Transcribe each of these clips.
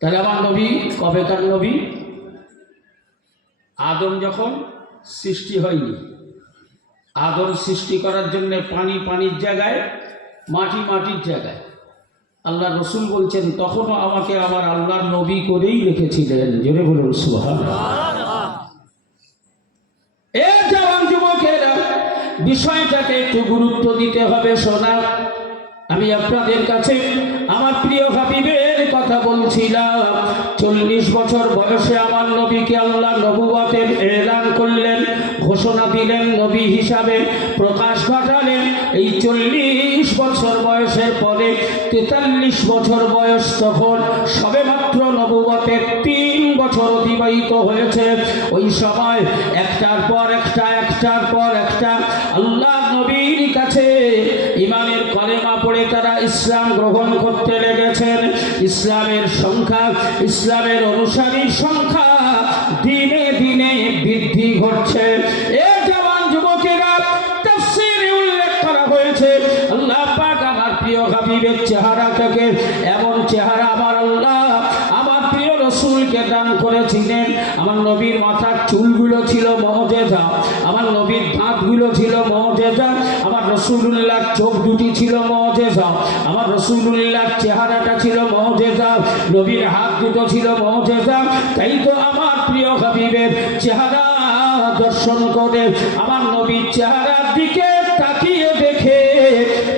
তাহলে আমার নবী, কবেকার নবী? আদম যখন সৃষ্টি হয়নি, আদম সৃষ্টি করার জন্য পানি পানির জায়গায়, মাটি মাটির জায়গায়। আল্লাহ রসুল বলছেন, তখনও আমাকে আমার আল্লাহর নবী করেই রেখেছিলেন। জোরে বলুন সুহান বিষয়টাকে একটু গুরুত্ব দিতে হবে শোনা আমি আপনাদের কাছে, আমার প্রিয় হাবিবের কথা বলছিলাম, চল্লিশ বছর বয়সে আমার নবীকে আল্লাহ নবুয়াতের এলান করলেন, ঘোষণা দিলেন নবী হিসাবে, প্রকাশ ঘটালেন। এই চল্লিশ বছর বয়সের পরে তেতাল্লিশ বছর বয়স তখন সবেমাত্র নবুয়াতের তিন বছর অতিবাহিত হয়েছে। ওই সময় একটার পর একটা, একটার পর ইসলামের সংখ্যা ইসলামের অনুসারীর সংখ্যা দিনে দিনে বৃদ্ধি ঘটছে। আমার রসুল্লাহর চোখ দুটি ছিল মহজেজা আমার রসুল্লাহর চেহারাটা ছিল মহজেজা নবীর হাত দুটো ছিল মহজেজা তাই তো আমার প্রিয় হাবিবের চেহারা দর্শন করে, আমার নবীর চেহারার দিকে তাকিয়ে দেখে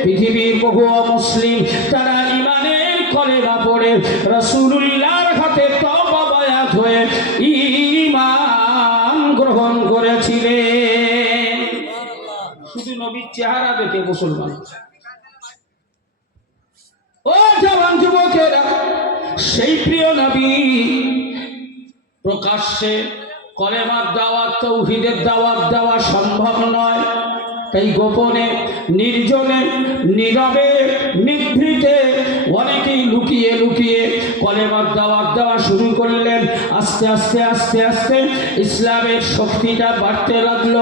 পৃথিবীর বহু মুসলিম তারা ইমানের কলেমা পড়ে রসুল্লাহর হাতে তবা বায়াত হয়ে ইমান চেহারা দেখে মুসলমান। ও জওয়ান যুবকেরা সেই প্রিয় নবী প্রকাশ্যে কলেমার দাওয়াত, তৌহিদের দাওয়াত দেওয়া সম্ভব নয়। তাই গোপনে, নির্জনে, নীরবে, নিভৃতে অনেকেই লুকিয়ে লুকিয়ে কলেমার দাওয়াত দেওয়া শুরু করলেন। আস্তে আস্তে আস্তে আস্তে ইসলামের শক্তিটা বাড়তে লাগল।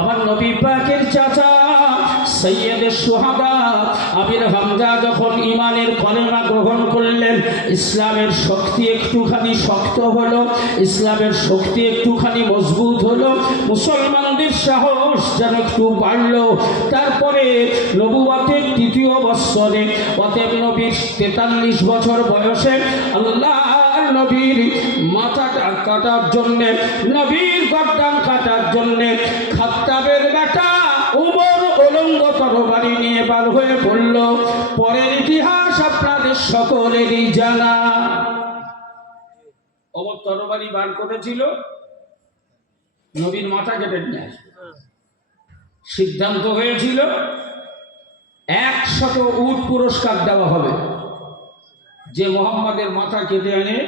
আমার নবী পাকের চাচা সৈয়দের সোহাদা আমির হামজা যখন ইমানের কলেমা গ্রহণ করলেন, ইসলামের শক্তি একটুখানি শক্ত হলো, ইসলামের শক্তি একটুখানি মজবুত হলো, মুসলমানদের সাহস যেন একটু বাড়লো। তারপরে নবুয়াতের তৃতীয় বৎসরে, অতএব নবীর তেতাল্লিশ বছর বয়সে আল্লাহ নবীর মাথাটা কাটার জন্যে, নবীর গর্দান কাটার জন্যে খাত্তাবের বেটা উমর উলঙ্গ তরবারি নিয়ে বার হয়ে পড়ল। পরের ইতিহাস আপনাদের সকলেরই জানা। অমর তরবারি বার করেছিল। নবীর মাথা কেটে নিয়ে সিদ্ধান্ত হয়েছিল, একশত উট পুরস্কার দেওয়া হবে। যে মোহাম্মদের মাথা কেটে এনে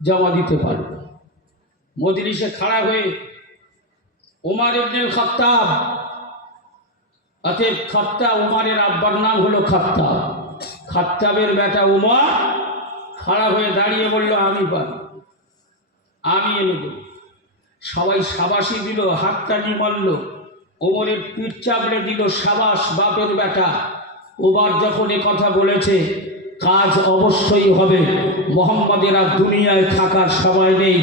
জমা দিতে পারবে। মজলিসে খাড়া হয়ে ওমার ইবনুল খাত্তাব অতএব খাত্তা উমারের আব্বার নাম হলো খাত্তাব খাত্তাবের বেটা উমর খাড়া হয়ে দাঁড়িয়ে বলল, আমি পারি। আমি এনে দেব। সবাই সাবাসি দিল হাততালি মারল ওমরের পিঠ চাপড়ে দিল, সাবাস বাপের বেটা। ওবার যখন এ কথা বলেছে, কাজ অবশ্যই হবে। মোহাম্মদের আর দুনিয়ায় থাকার সময় নেই।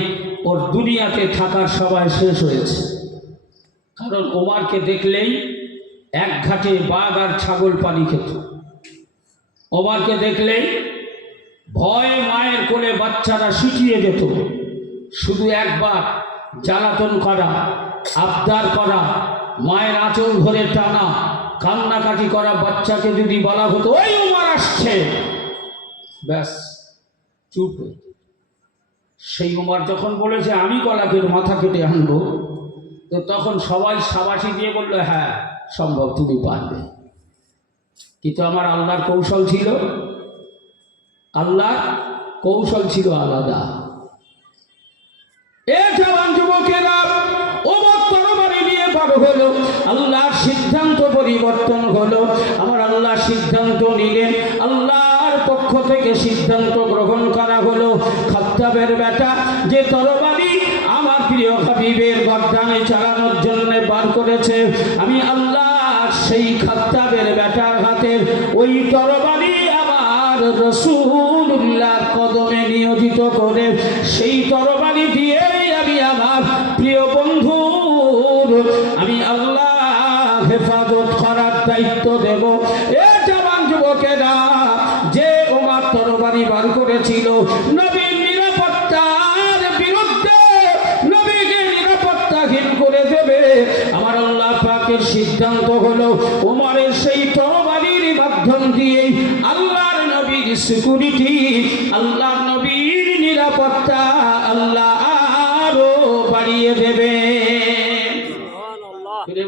ওর দুনিয়াতে থাকার সময় শেষ হয়েছে। কারণ ওমারকে দেখলেই এক ঘাটে বাঘ আর ছাগল পানি খেত। ওমারকে দেখলেই ভয়ে মায়ের কোলে বাচ্চারা শিখিয়ে যেত। শুধু একবার জ্বালাতন করা, আবদার করা, মায়ের আঁচল ধরে টানা, কান্নাকাটি করা বাচ্চাকে যদি বলা হতো ওই উমার আসছে! ব্যাস, চুপ সেই উমার যখন বলেছে, আমি গলাকের মাথা কেটে আনব, তো তখন সবাই সাবাসি দিয়ে বলল হ্যাঁ সম্ভব তুমি পারবে। কিন্তু আমার আল্লাহর কৌশল ছিল আল্লাহ কৌশল ছিল আলাদা। যুবকেরা হলো, আল্লাহর সিদ্ধান্ত পরিবর্তন হলো। আমার আল্লাহ সিদ্ধান্ত নিলেন, আল্লাহর পক্ষ থেকে সিদ্ধান্ত গ্রহণ করা হলো। খাত্তাবের বেটা, যে তরবারি প্রিয় হাবিবের গর্দানে চালানোর জন্য বার করেছে। আমি আল্লাহ সেই খাত্তাবের বেটার হাতের ওই তরবারি আমার রসুল্লাহর কদমে নিয়োজিত সেই তরবারি দিয়ে আমি আমার প্রিয় বন্ধুর আমি আল্লাহ হেফাজত করার দায়িত্ব দেব। এ জবান যুবকেরা, যে ওমার তরবারি বার করেছিল নবীর সিকিউরিটি আল্লাহ নবীর নিরাপত্তা আল্লাহ আরও বাড়িয়ে দেবে।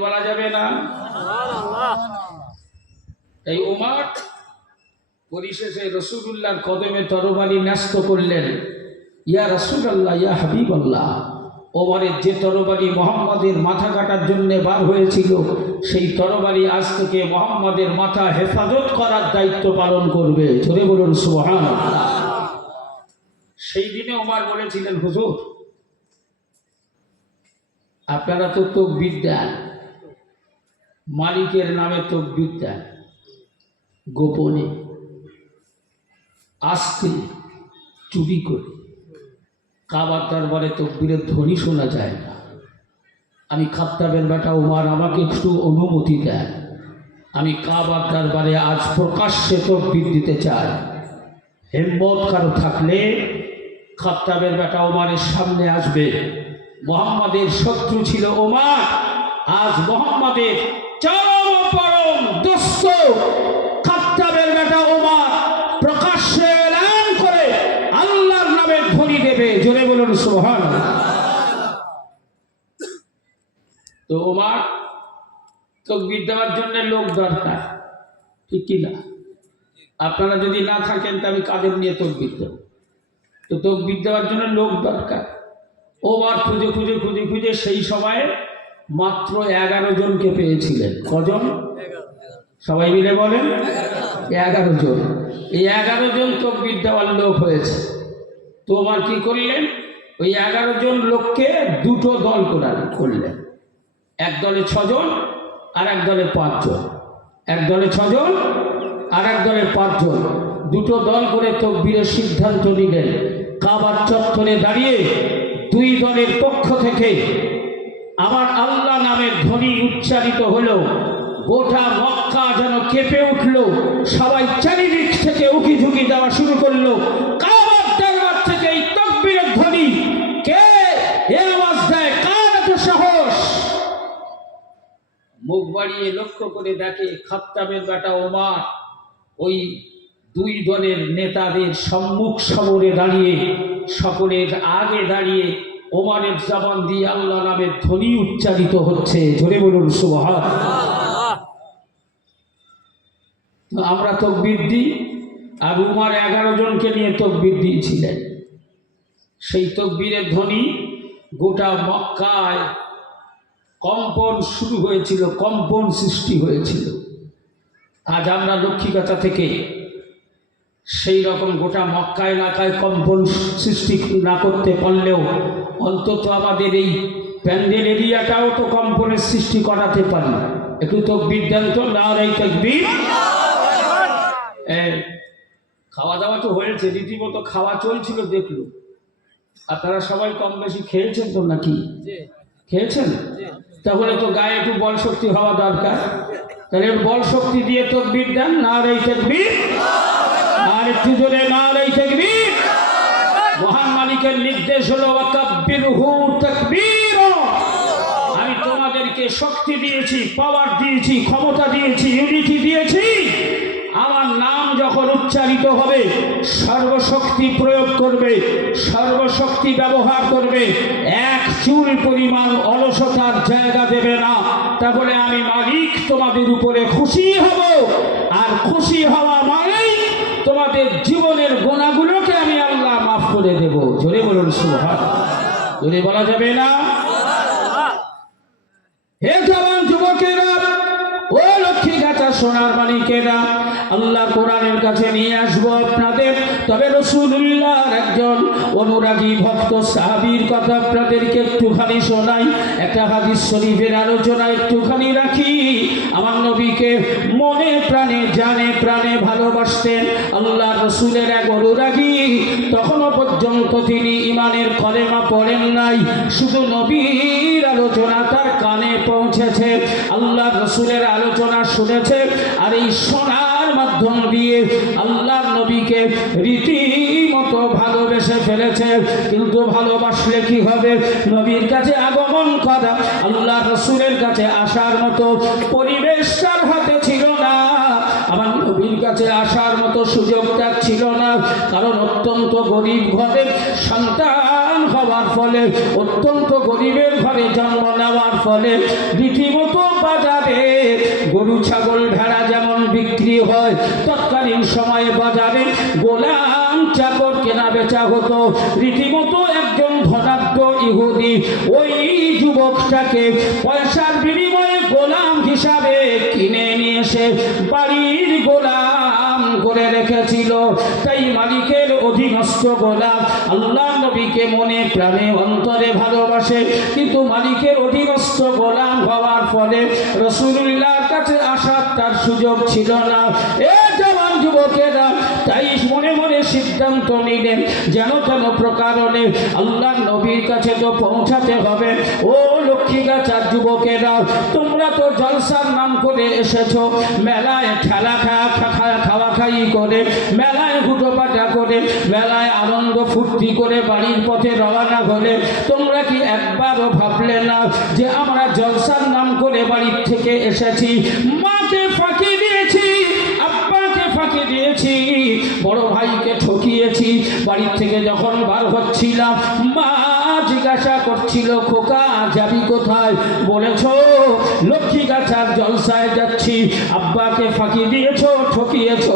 বলা যাবে না? এই ওমর পরিশেষে রসুল্লাহর কদমে তরবারি ন্যস্ত করলেন ইয়া রসুল আল্লাহ ইয়া হাবিব আল্লাহ ওমরের যে তরবারি মোহাম্মদের মাথা কাটার জন্যে বার হয়েছিল, সেই তরবারি আজ থেকে মোহাম্মদের মাথা হেফাজত করার দায়িত্ব পালন করবে। ধরে বলুন সুবহান সেই দিনে ওমার বলেছিলেন, হুজুর, আপনারা তো তকবির দেন। মালিকের নামে তকবির দেন। গোপনে আস্তে চুরি করে কাবার দরবারে তকবীরের ধ্বনি শোনা যায় না। আমি খাত্তাবের বেটা উমার আমাকে একটু অনুমতি দেন। আমি কাবার দরবারে আজ প্রকাশ্যে তকবীর দিতে চাই। হেম্মত কারও থাকলে খাত্তাবের বেটা ওমারের সামনে আসবে। মোহাম্মদের শত্রু ছিল ওমার আজ মোহাম্মদের চরম পরম দোস্ত খাত্তাবের বেটা ওমার প্রকাশ্যে এলান করে আল্লাহর নামে ধ্বনি দেবে, জোরে বলুন সোহান তো ওমার তকবির দেওয়ার জন্য লোক দরকার, ঠিক কি না? আপনারা যদি না থাকেন তবে কাদের নিয়ে তকবির দেব? তো তকবির দেওয়ার জন্য লোক দরকার। ওবার খুঁজে খুঁজে খুঁজে খুঁজে সেই সময়ে মাত্র এগারো জনকে পেয়েছিলেন। কজন? সবাই মিলে বলেন, এগারো জন। এই এগারো জন তকবির দেওয়ার লোক হয়েছে। তো আমার কি করলেন? ওই এগারো জন লোককে দুটো দল করলেন এক দলে ছজন, আর এক দলে পাঁচজন। এক দলে ছজন, আর এক দলে পাঁচজন। দুটো দল করে তকবীরের সিদ্ধান্ত নিলেন। কাবার চত্বরে দাঁড়িয়ে দুই দলের পক্ষ থেকে আমার আল্লাহ নামের ধ্বনি উচ্চারিত হলো। গোটা মক্কা যেন কেঁপে উঠল। সবাই চারিদিক থেকে উকি ঝুঁকি দেওয়া শুরু করল। বাড়িয়ে লক্ষ্য করে দেখে খাত্তাবের বেটা ওমার। ওই দুই দলের নেতাদের সম্মুখ সমরে দাঁড়িয়ে, সকলের আগে দাঁড়িয়ে ওমারের জবান দিয়ে আল্লাহ নামের ধ্বনি উচ্চারিত হচ্ছে। ধরে বলুন, সুবহান। আমরা তকবির দিই, আর উমার এগারো জনকে নিয়ে তকবির দিয়েছিলেন। সেই তকবীরের ধ্বনি গোটা মক্কায় কম্পন শুরু হয়েছিল কম্পন সৃষ্টি হয়েছিল। আজ আমরা লক্ষ্মীকথা থেকে সেই রকম গোটা মক্কা এলাকায় কম্পন সৃষ্টি না করতে পারলেও অন্তত আমাদের এই প্যান্ডেল এরিয়াটাও তো কম্পনের সৃষ্টি করাতে পারি একটু তো বিদ্যান্ত না এই তকবির? খাওয়া দাওয়া তো হয়েছে রীতিমতো খাওয়া চলছিল দেখল। আপনারা সবাই কম বেশি খেয়েছেন তো নাকি? খেয়েছেন? তাহলে তো গায়ে একটু বল শক্তি হওয়া দরকার। তাহলে বল শক্তি দিয়ে তকবির দেন, না রে থাকবি আর একটু জোরে, না রে থাকবি মহান মালিকের নির্দেশ হলো ওয়াকাব্বির হু আমি তোমাদেরকে শক্তি দিয়েছি পাওয়ার দিয়েছি, ক্ষমতা দিয়েছি ইউনিটি দিয়েছি। আমার নাম যখন উচ্চারিত হবে, সর্বশক্তি প্রয়োগ করবে, সর্বশক্তি ব্যবহার করবে, এক চুল পরিমাণ অলসতার জায়গা দেবে না। তাহলে আমি মালিক তোমাদের উপরে খুশি হব। আর খুশি হওয়া মানেই তোমাদের জীবনের গোনাগুলোকে আমি আল্লাহ মাফ করে দেব। জোরে বলুন সুহান জোরে বলা যাবে না? হে জওয়ান সোনার মালিকেরা আল্লাহ কোরআনের কাছে নিয়ে আসব আপনাদের। তবে রসুল্লাহর একজন অনুরাগী ভক্ত সাহাবির কথা আপনাদেরকে একটুখানি শোনাই। একটা হাদিস শরীফের আলোচনা একটুখানি রাখি। আমার নবীকে মনে প্রাণে, জানে প্রাণে ভালোবাসতেন আল্লাহ রসুলের এক অনুরাগী। তখনও পর্যন্ত তিনি ইমানের কলেমা পড়েন নাই। শুধু নবীর আলোচনা তার কানে পৌঁছেছে। আল্লাহ রসুলের আলোচনা শুনেছে। আর এই শোনার মাধ্যম দিয়ে আল্লাহ নবীকে রীতিমতো ভালোবেসে ফেলেছে। কিন্তু ভালোবাসলে কি হবে? নবীর কাছে আগমন করা আল্লাহ রসুলের কাছে আসার মতো পরিবেশ তার হাতে ছিল না। আমার নবীর কাছে আসার মতো সুযোগটা ছিল না। কারণ অত্যন্ত গরিব ঘরে সন্তান হওয়ার ফলে, অত্যন্ত গরিবের ঘরে জন্ম নেওয়ার ফলে রীতিমতো বাজারে গরু, ছাগল, ভেড়া যেমন বিক্রি হয়, তৎকালীন সময়ে বাজারে গোলাম চাকর কেনা বেচা হতো। রীতিমতো একজন ধনাঢ্য ইহুদি ওই যুবকটাকে পয়সার বিনিময়ে গোলাম হিসাবে কিনে নিয়ে এসে বাড়ির গোলাম করে রেখেছিল। তাই মালিকের অধীনস্থ গোলাম আল্লাহ নবীকে মনে প্রাণে, অন্তরে ভালোবাসে। কিন্তু মালিকের অধীনস্থ গোলাম হওয়ার ফলে আসার তার সুযোগ ছিল না। এ জওয়ান যুবকেরা তাই মনে মনে সিদ্ধান্ত নিলেন যেন কোনো প্রকারণে আল্লাহ নবীর কাছে তো পৌঁছাতে হবে। ও লক্ষ্মী গাছার যুবকেরা, তোমরা তো জলসার নাম করে এসেছ। মেলায় খেলা খাওয়া খাওয়া খাই করে, মেলায় হুটো পাটা করে, মেলায় আনন্দ ফুর্তি করে বাড়ির পথে রওনা হলে, তোমরা কি একবারও ভাবলে না যে আমরা জলসার নাম করে বাড়ির থেকে এসেছি? মাকে ফাঁকি দিয়েছি, আব্বাকে ফাঁকি দিয়েছি, বড় ভাইকে ঠকিয়েছি, বাড়ির থেকে যখন বার হচ্ছিলাম, মা জিজ্ঞাসা করছিল, খোকা, যাবি কোথায়? বলেছ, লক্ষ্মী গাছার জলসায় যাচ্ছি, আব্বাকে ফাঁকি দিয়েছ, ঠকিয়েছ।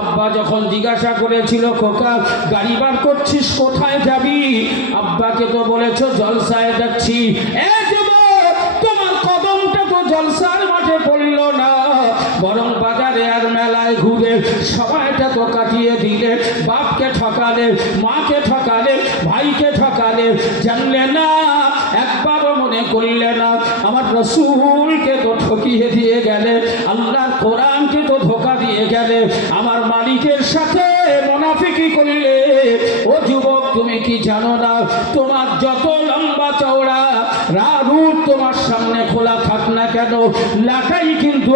আব্বা যখন জিজ্ঞাসা করেছিল, খোকা, গাড়ি বার করছিস, কোথায় যাবি? আব্বাকে তো বলেছ, জলসায় যাচ্ছি। এ সময়টা তো কাটিয়ে দিলে, বাপকে ঠকালে, মাকে ঠকালে, ভাইকে ঠকালে, জানলে না, একবারও মনে করলে না। আমার রসুলকে তো ঠকিয়ে দিয়ে গেলে, আল্লাহর কোরআনকে তো ধোকা দিয়ে গেলে, আমার মালিকের সাথে মোনাফিকি করলে, ও যুবক, তুমি কি জানো না, তোমার যত লম্বা চওড়া রাহুল তোমার সামনে খোলা থাক না কেন, লাটাই কিন্তু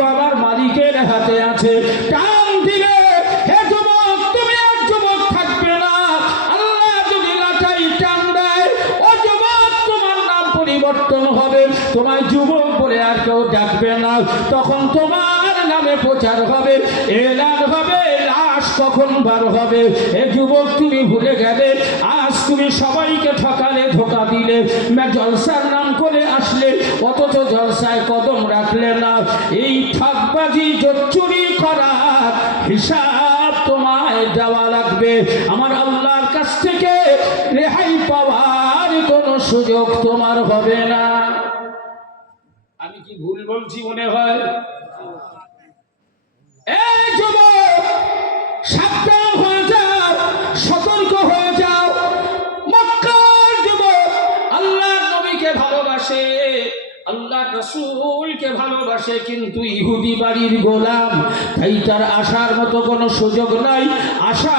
তোমায় যুবক বলে আর কেউ ডাকবে না। তখন তোমার নামে প্রচার হবে, এলান হবে, লাশ কখন বার হবে? এ যুবক, তুমি ভুলে গেলে, আজ তুমি সবাইকে ঠকালে, ধোকা দিলে। জলসার নাম করে আসলে, অথচ জলসায় কদম রাখলে না। এই ঠকবাজি চুরি করা হিসাব তোমায় দেওয়া লাগবে। আমার আল্লাহর কাছ থেকে রেহাই পাওয়ার কোনো সুযোগ তোমার হবে না। আমি কি ভুল বলছি মনে হয়? সতর্ক হয়ে যাও। মক্কার যুবক আল্লাহর নবীকে ভালোবাসে, আল্লাহ রসুলকে ভালোবাসে, কিন্তু ইহুদি বাড়ির গোলাম, তাই তার আসার মতো কোনো সুযোগ নাই। মতো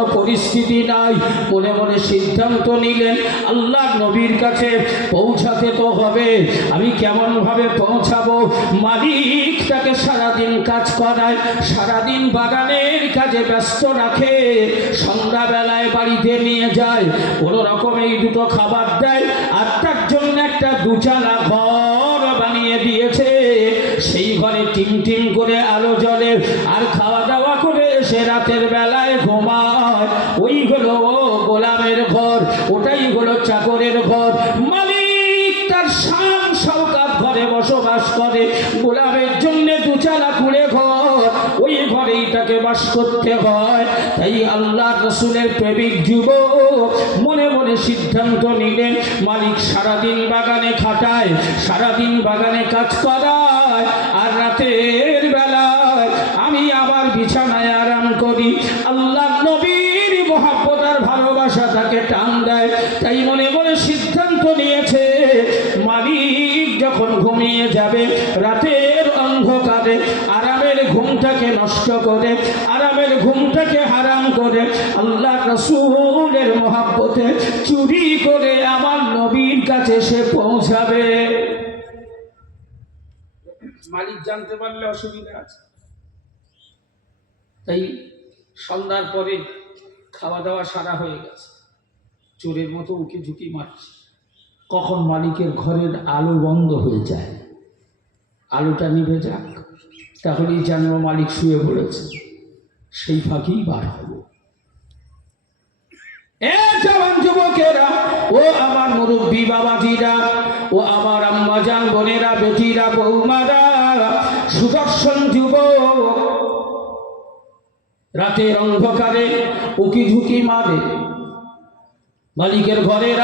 কোনো পরিস্থিতি নাই। মনে মনে সিদ্ধান্ত নিলেন, আল্লাহ নবীর কাছে পৌঁছাতে তো হবে। আমি কেমনভাবে পৌঁছাবো? মালিক তাকে সারাদিন কাজ করায়, সারাদিন বাগানের কাজে ব্যস্ত রাখে, সন্ধ্যাবেলায় বাড়িতে নিয়ে যায়, কোনো রকম এই দুটো খাবার দেয়, আর তার জন্য একটা দুচালা ঘর বানিয়ে দিয়েছে। সেই ঘরে টিম টিম করে রসুলের প্রেমিক যুবক মনে মনে সিদ্ধান্ত নিলেন, মালিক সারাদিন বাগানে খাটায়, সারাদিন বাগানে কাজ করায়, আর রাতের বেলায় আমি আবার বিছানায় আরাম করি। আল্লাহ নবীর মহাব্বত আর ভালোবাসা তাকে টান দেয়, তাই মনে মনে সিদ্ধান্ত নিয়েছে, মালিক যখন ঘুমিয়ে যাবে, রাতের অন্ধকারে আরামের ঘুমটাকে নষ্ট করে ঘুমটাকে হারাম করে আল্লাহ রসুলের মহাব্বতে চুরি করে আমার নবীর কাছে সে পৌঁছাবে। মালিক জানতে পারলে অসুবিধা আছে। তাই সন্ধ্যার পরে খাওয়া দাওয়া সারা হয়ে গেছে। চোরের মতো উকি ঝুঁকি মারছে। কখন মালিকের ঘরের আলো বন্ধ হয়ে যায়? আলোটা নিভে যাক। তাহলেই জানব মালিক শুয়ে পড়েছে। সেই ফাঁকেই বার হব। এ জওয়ান যুবকেরা, ও আমার মুরব্বী বাবাজিরা, ও আমার আম্মাজান বোনেরা, বেটিরা, বৌমারা, সুদর্শন যুবক রাতের অন্ধকারে উকি ঝুঁকি মারে। মালিকের ঘরের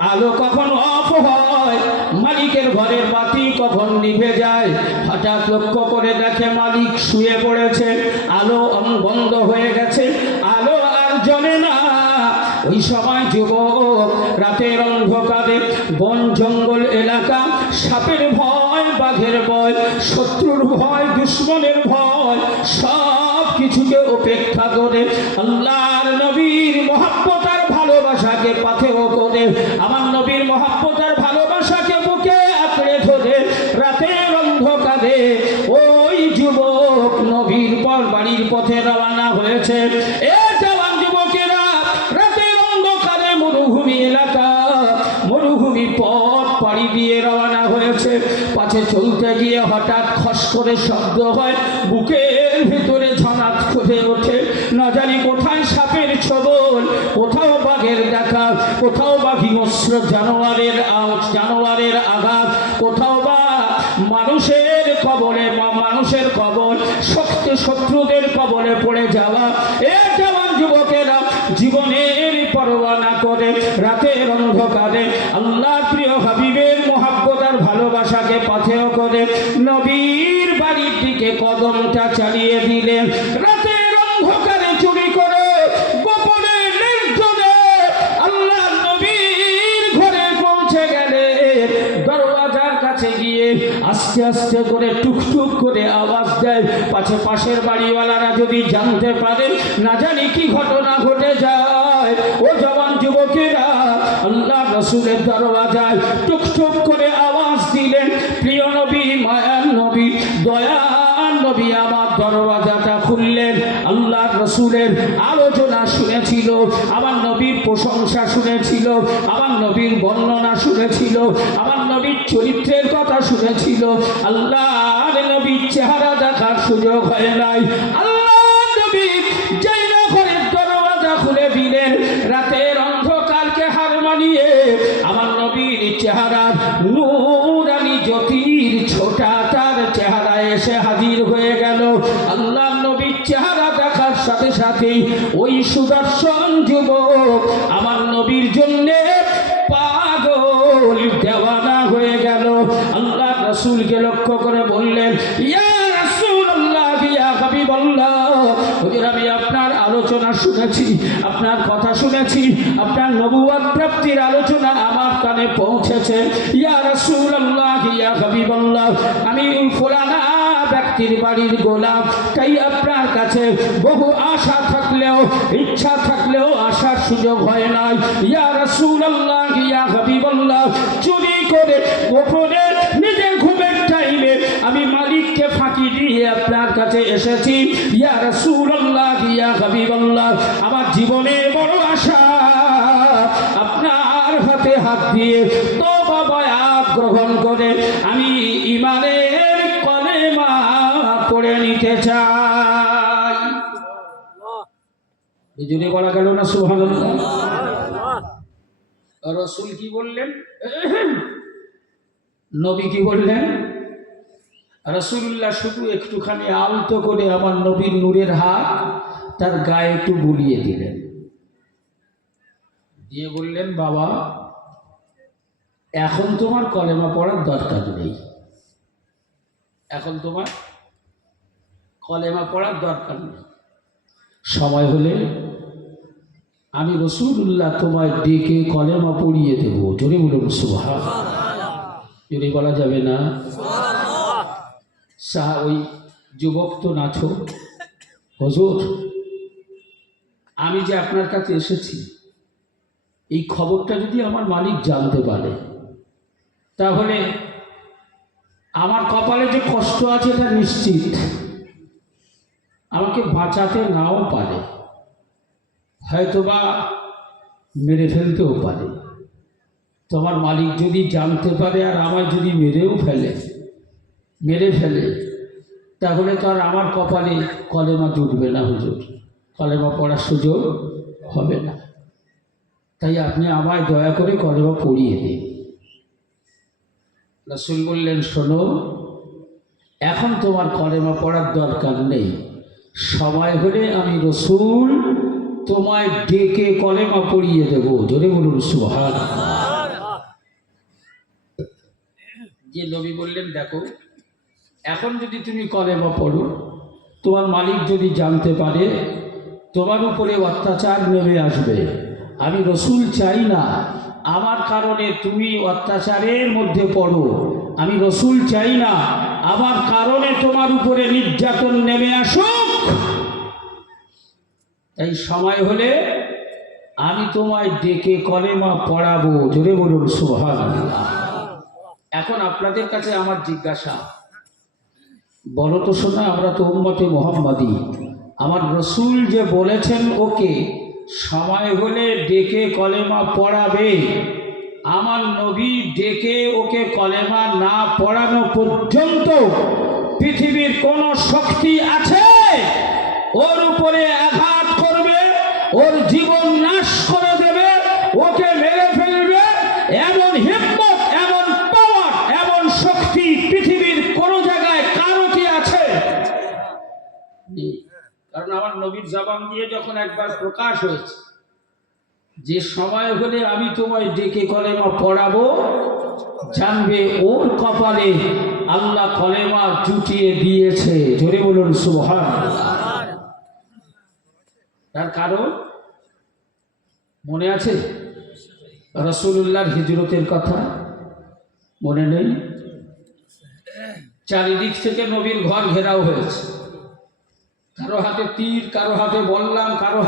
আলো কখন অফ হয়? মালিকের ঘরের বাতি কখন নিভে যায়? হঠাৎ লক্ষ্য করে দেখে মালিক শুয়ে পড়েছে। আলো হয়ে গেছে। আলো আর জ্বলে না। ওই সময় যুবক রাতের অন্ধকারে বন, জঙ্গল, এলাকা, সাপের ভয়, বাঘের ভয়, শত্রুর ভয়, দুশ্মনের ভয় সব কিছুকে উপেক্ষা করে শব্দ হয়, বুকের ভিতরে ঝনাত ফুটে ওঠে। না জানি কোথায় সাপের ছবল, কোথাও বাঘের দেখা, কোথাও বা হিংস্র জানোয়ারের জানোয়ারের আঘাত, কোথাও বা মানুষের কবলে, বা মানুষের কবল শক্তি শত্রুদের কবলে পড়ে যাওয়া। এ জওয়ান যুবকেরা জীবনের পরোয়া না করে, রাতের অন্ধকারে আল্লাহ প্রিয় হাবিবের মহাব্বতার ভালোবাসাকে পাথেয় করে। দিকে কদমটা চালিয়ে দিলেন রাতের অন্ধকারে চুরি করে আল্লাহ নবীর ঘরে পৌঁছে গেলে দরওয়াজার কাছে গিয়ে আস্তে আস্তে করে টুকটুক করে আওয়াজ দেয়। পাশে পাশের বাড়িওয়ালারা যদি জানতে পারে না জানি কি ঘটনা ঘটে যায়। ও জওয়ান যুবকেরা আল্লাহ রসুলের দরওয়াজায় টুকটুক করে রসুলের আলোচনা শুনেছিল, আমার নবীর প্রশংসা শুনেছিল, আমার নবীর বর্ণনা শুনেছিল, আমার নবীর চরিত্রের কথা শুনেছিল। আল্লাহ নবীর চেহারা দেখার সুযোগ হয় নাই। খুলে রাতের অন্ধকারকে হার মানিয়ে আমার চেহারার ওই সুদর্শন যুবক আমার নবীর জন্যে পাগল দেওয়ানা হয়ে গেল। আল্লাহ রসুলকে লক্ষ্য করে বললেন, ইয়া আমি আপনার আলোচনা শুনেছি, আপনার কথা শুনেছি, আপনার নবুয়াত প্রাপ্তির আলোচনা আমার কানে পৌঁছেছে। ইয়া রাসূলুল্লাহ, ইয়া হাবিবাল্লাহ, আমি ফুলানা ব্যক্তির বাড়ির গোলাম তাই আপনার কাছে বহু আশা থাকলেও, ইচ্ছা থাকলেও আসার সুযোগ হয় নাই। ইয়া রাসূলুল্লাহ, ইয়া হাবিবাল্লাহ, চুরি করে গোপনে নিজের ঘুমের টাইমে আমি মালিককে ফাঁকি দিয়ে আপনার কাছে এসেছি। ইয়া রাসূলুল্লাহ, ইয়া হাবিবাল্লাহ, আমার জীবনে বড় আশা। আপনার হাতে হাত দিয়ে তো বাবা গ্রহণ করে আমি ইমানের বিজুলি বলা গেল না সুহান রসুল কি বললেন? নবী কি বললেন? রসুল্লাহ শুধু একটুখানি আলতো করে আমার নবীর নূরের হাত তার গায়ে একটু বুলিয়ে দিলেন। দিয়ে বললেন বাবা এখন তোমার কলেমা পড়ার দরকার নেই। এখন তোমার কলেমা পড়ার দরকার নেই। সময় হলে আমি রসুল্লাহ তোমায় ডেকে কলেমা পড়িয়ে দেবো। জোরে বলুন জোরে বলা যাবে না? সাহা ওই যুবক তো নাচো হজুর আমি যে আপনার কাছে এসেছি এই খবরটা যদি আমার মালিক জানতে পারে তাহলে আমার কপালে যে কষ্ট আছে এটা নিশ্চিত। আমাকে বাঁচাতে নাও পারে। হয়তোবা মেরে ফেলতেও পারে। তোমার মালিক যদি জানতে পারে আর আমায় যদি মেরেও ফেলে, মেরে ফেলে, তাহলে তো আর আমার কপালে কলেমা জুটবে না হুজুর। কলেমা পড়ার সুযোগ হবে না। তাই আপনি আমায় দয়া করে কলেমা পড়িয়ে দিন। রসুল বললেন, শোনো, এখন তোমার কলেমা পড়ার দরকার নেই। সময় হলে আমি রসুল তোমায় ডেকে কলেমা পড়িয়ে দেবো। ধরে বলুন সুহান যে নবী বললেন, দেখো, এখন যদি তুমি কলেমা পড়ো, তোমার মালিক যদি জানতে পারে, তোমার উপরে অত্যাচার নেমে আসবে। আমি রসুল চাই না, আমার কারণে তুমি অত্যাচারের মধ্যে পড়ো। আমি রসুল চাই না, আমার কারণে তোমার উপরে নির্যাতন নেমে আসুক। তাই সময় হলে আমি তোমায় ডেকে কলেমা পড়াবো। জোরে বলুন সোহান এখন আপনাদের কাছে আমার জিজ্ঞাসা। বলো তো শোনা, আমরা তো উম্মতে মোহাম্মদী। আমার রসুল যে বলেছেন ওকে, সময় হলে ডেকে কলেমা পড়াবে। আমার নবী ডেকে ওকে কলেমা না পড়ানো পর্যন্ত পৃথিবীর কোন শক্তি আছে? ওর উপরে আঘাত ওর জীবন নাশ করে দেবে, ওকে মেরে ফেলবে। এমন হিম্মত, এমন পাওয়ার এমন শক্তি পৃথিবীর কোন জায়গায় কারও কি আছে? কারণ আমার নবীর জবান দিয়ে যখন একবার প্রকাশ হয়েছে, যে সময় হলে আমি তোমায় ডেকে কলেমা পড়াবো, জানবে ওর কপালে আল্লাহ কলেমা জুটিয়ে দিয়েছে। জোরে বলুন সুবহান তার কারণ মনে আছে? রসুল্লাহর হিজরতের কথা মনে নেই? চারিদিক থেকে নবীর ঘর ঘেরাও হয়েছে। কারও হাতে তীর, কারও হাতে বললাম, কারও